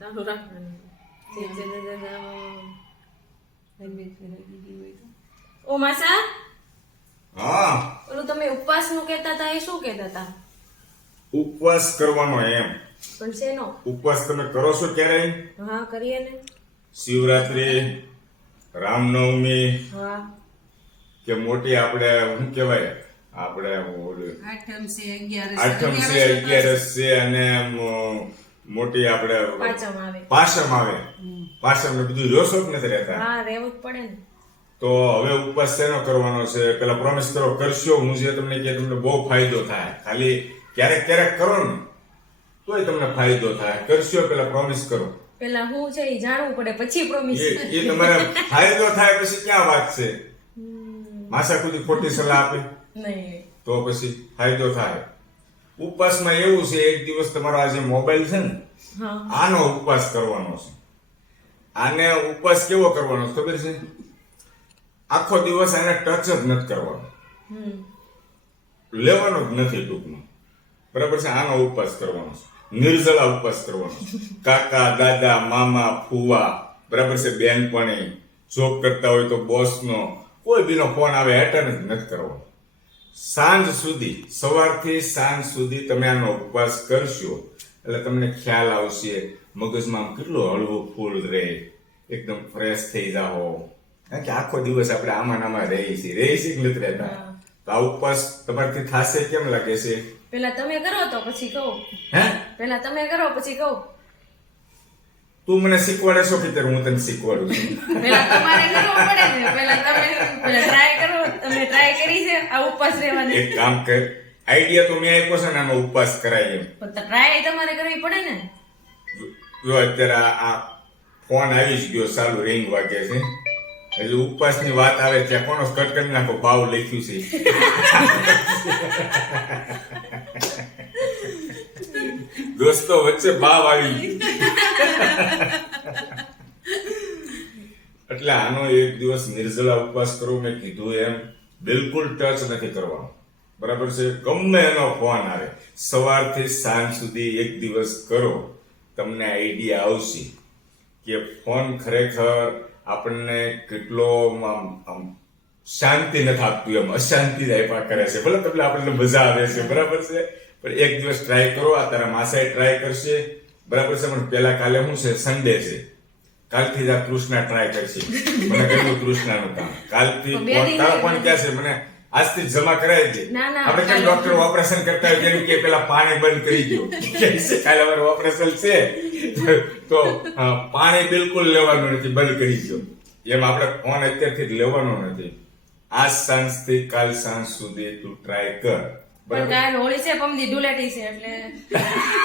ચાલુ રાખવાનું. ઓ માસા? હા. ઓલું તમે ઉપવાસનું કહેતા હતા એ શું કહેતા હતા? ઉપવાસ કરવાનો એમ. પણ શેનો? ઉપવાસ તમે કરો છો ક્યારે હા કરીએ ને. શિવરાત્રી રામનવમી હા. કે મોટી આપણે શું કહેવાય આપણે આઠમ છે અગિયારસ છે અને મોટી આપણે પાંચમ આવે. પાસમ આવે. પાસમ ને બધું જો શોખ નથી રહેતા? હા રહેવું જ પડે ને. તો હવે ઉપવાસ શેનો કરવાનો છે? પેલા પ્રોમિસ કરો કરશો. હું જે તમને કે તમને બહુ ફાયદો થાય. ખાલી ક્યારેક ક્યારેક કરો ને તોય તમને ફાયદો થાય. કરશો પેલા પ્રોમિસ કરો. પેલા હું છે એ જાણવું પડે પછી પ્રોમિસ એ એ તમારે ફાયદો થાય પછી ક્યાં વાત છે? માસા કુદી ખોટી સલાહ આપે? નહીં. તો પછી ફાયદો થાય. ઉપવાસમાં એવું છે એક દિવસ તમારો આ જે મોબાઈલ છે ને આનો ઉપવાસ કરવાનો છે. આને ઉપવાસ કેવો કરવાનો ખબર છે? આખો દિવસ આને ટચ જ નથી કરવાનો. લેવાનો જ નથી ટૂંકમાં. બરાબર છે? આનો ઉપવાસ કરવાનો છે. નિર્જળા ઉપવાસ કરવાનો છે. કાકા દાદા મામા ફુવા બરાબર છે? બેનપણી જોબ કરતા હોય તો બોસનો કોઈ બીનો ફોન આવે એટેન્ડ જ નથી કરવાનો. સાંજ સુધી સવારથી સાંજ સુધી તમે આનો ઉપવાસ કરશો. એટલે તમને ખ્યાલ આવશે મગજમાં આમ કેટલું હળવું ફૂલ રહે. એકદમ ફ્રેશ થઈ જાઓ. કારણ કે આખો દિવસ આપણે આમાં નામાં આમાં રહી છીએ. રહી છીએ નથી રહેતા. તો આ ઉપવાસ તમારથી થાશે કેમ લાગે છે? પેલા તમે કરો તો પછી કહો. હે? પેલા તમે કરો પછી કહો. તું મને શીખવાડે છો કે હું તને શીખવાડું છું. પેલા તમારે કરવું પડે ને પેલા તમે પેલા ટ્રાય કરો તમે ટ્રાય કરી છે આ ઉપવાસ રહેવાની. એક કામ કર આઈડિયા તો મેં આપ્યો છે ને આનો ઉપવાસ કરાય એમ. પણ ટ્રાય તમારે કરવી પડે ને. જો અત્યારે આ- ફોન આવી જ ગયો ચાલુ રિંગ વાગે છે. એટલે ઉપવાસની વાત આવે ત્યાં કોનો કટ કરી નાખો ભાવ લખ્યું છે. દોસ્તો વચ્ચે ભાવ આવી એટલે આનો એક દિવસ નિર્જળા ઉપવાસ કરવો મેં કીધું એમ બિલકુલ ટચ નથી કરવાનો. બરાબર છે? ગમે એનો ફોન આવે, સવારથી સાંજ સુધી એક દિવસ કરો, તમને આઈડિયા આવશે કે ફોન ખરેખર આપણને કેટલો શાંતિ નથી આપતું, એમ અશાંતિ આપ્યા કરે છે. ભલે તમને આપણને મજા આવે છે, બરાબર છે? પણ એક દિવસ ટ્રાય કરો, આ તારા માસાએ ટ્રાય કરશે. બરાબર છે? પણ પેલા કાલે શું છે? સન્ડે છે. કાલથી જ આ કૃષ્ણા ટ્રાય કરશે. મને કહ્યું કૃષ્ણાનું કામ? કાલથી ફોન ક્યાં છે મને આજથી જમા કરાવી દે. આપણે કેમ ડોક્ટર ઓપરેશન કરતા હોય જેમ કે પેલા પાણી બંધ કરી દો. કાલે અમારું ઓપરેશન છે. તો પાણી બિલકુલ લેવાનું નથી બંધ કરી દો. એમ આપણે ફોન અત્યારથી લેવાનો નથી. આજ સાંજથી કાલ સાંજ સુધી તું ટ્રાય કર. પણ કાલ હોળી છે પમદી ધૂળેટી છે એટલે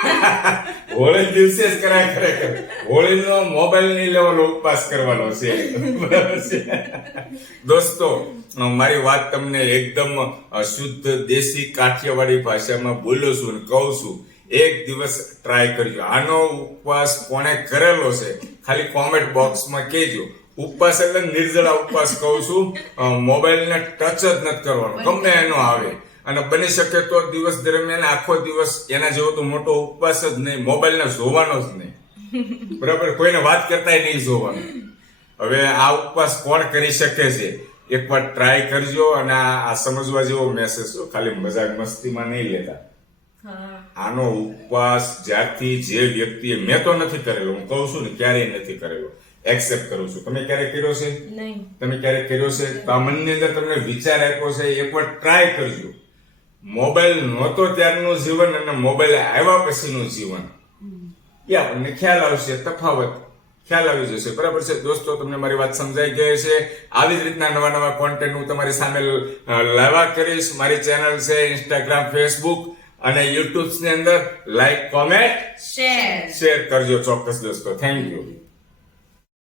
હોળી દિવસે જ કરાય ખરેખર. હોળીનો મોબાઈલ નહીં લેવાનો ઉપવાસ કરવાનો છે. બરાબર છે. દોસ્તો મારી વાત તમને એકદમ શુદ્ધ દેશી કાઠિયાવાડી ભાષામાં બોલું છું ને કહું છું. એક દિવસ ટ્રાય કરજો. આનો ઉપવાસ કોણે કરેલો છે? ખાલી કોમેન્ટ બોક્સમાં કહેજો. ઉપવાસ એટલે નિર્જળા ઉપવાસ કહું છું. મોબાઈલને ટચ જ નથી કરવાનો. ગમે એનો આવે. અને બની શકે તો દિવસ દરમિયાન આખો દિવસ એના જેવો તો મોટો ઉપવાસ જ નહીં મોબાઈલને જોવાનો જ નહીં. બરાબર? કોઈને વાત કરતા નહીં જોવાનું. હવે આ ઉપવાસ કોણ કરી શકે છે? એકવાર ટ્રાય કરજો અને આ સમજવા જેવો મેસેજ છે ખાલી મજાક મસ્તીમાં નહીં લેતા. આનો ઉપવાસ જ્યારથી જે વ્યક્તિએ મેં તો નથી કરેલો હું કહું છું ને ક્યારેય નથી કરેલો. એક્સેપ્ટ કરું છું. તમે ક્યારે કર્યો છે? તમે ક્યારે કર્યો છે? તો આ મનની અંદર તમને વિચાર આપ્યો છે એકવાર ટ્રાય કરજો. મોબાઈલ નહોતો ત્યારનું જીવન અને મોબાઈલ આવ્યા પછીનું જીવન. એ આપણને ખ્યાલ આવશે તફાવત ખ્યાલ આવી જશે. બરાબર છે? દોસ્તો તમને મારી વાત સમજાઈ ગઈ છે આવી જ રીતના નવા નવા કોન્ટેન્ટ હું તમારી સામે અ, લાવ્યા કરીશ. મારી ચેનલ છે ઇન્સ્ટાગ્રામ ફેસબુક અને યુટ્યુબની અંદર. લાઈક કોમેન્ટ શેર કરજો ચોક્કસ દોસ્તો. Thank you